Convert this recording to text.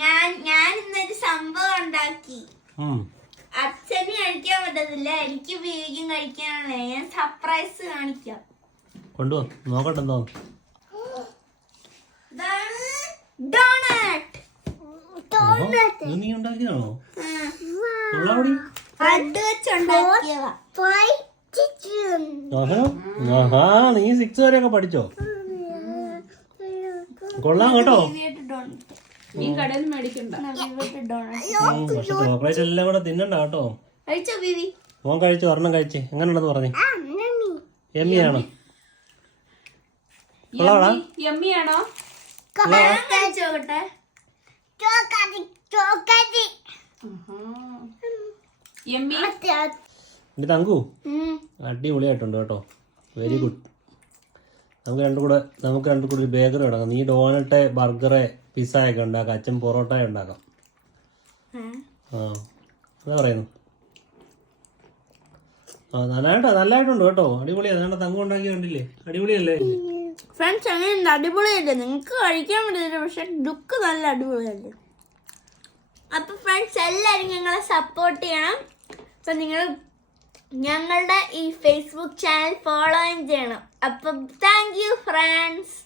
ഞാൻ ഇന്നൊരു സംഭവം ഉണ്ടാക്കി. അച്ഛന് കഴിക്കാൻ പറ്റത്തില്ല, എനിക്ക് ബീവിക്കും കഴിക്കാനാണ്. ഞാൻ സർപ്രൈസ് കാണിക്കാം. കൊണ്ടുപോ നോക്കട്ടെ. എന്തോ നീ ഉണ്ടാക്കിയാണോ? നീ 6 വരെയൊക്കെ പഠിച്ചോ? കൊള്ളാം കേട്ടോ. പക്ഷെ ചോക്ലേറ്റ് എല്ലാം കൂടെ തിന്നണ്ട കേട്ടോ. മോൻ കഴിച്ചു, ഒരെണ്ണം കഴിച്ച്. എങ്ങനെയുണ്ടെന്ന് പറഞ്ഞു? യമ്മിയാണോ? കൊള്ളാടാ? എന്റെ തങ്കു അടിപൊളിയായിട്ടുണ്ട് കേട്ടോ. Very good. നമുക്ക് രണ്ടും കൂടെ ഒരു ബേക്കറി ഉണ്ടാക്കാം. നീ ഡോണറ്റ്, ബർഗറ്, പിസ്സ ഒക്കെ ഉണ്ടാക്കാം. അച്ഛൻ പൊറോട്ട ഉണ്ടാക്കാം. എന്താ പറയുന്നു? നല്ലതായിട്ടുണ്ട് കേട്ടോ. അടിപൊളിയാണ്. അതാണ് തങ്കം ഉണ്ടാക്കി കണ്ടില്ലേ? അടിപൊളിയല്ലേ ഫ്രണ്ട്സ്? അങ്ങനെ അടിപൊളിയല്ലേ? നിങ്ങൾക്ക് കഴിക്കാൻ പറ്റില്ല, പക്ഷെ ലുക്ക് നല്ല അടിപൊളിയല്ലേ? അപ്പൊ ഫ്രണ്ട്സ് എല്ലാരും ഞങ്ങളെ സപ്പോർട്ട് ചെയ്യണം. അപ്പൊ നിങ്ങൾ ഞങ്ങളുടെ ഈ ഫേസ്ബുക്ക് ചാനൽ ഫോളോ ചെയ്യണം. അപ്പൊ താങ്ക് യു ഫ്രണ്ട്സ്.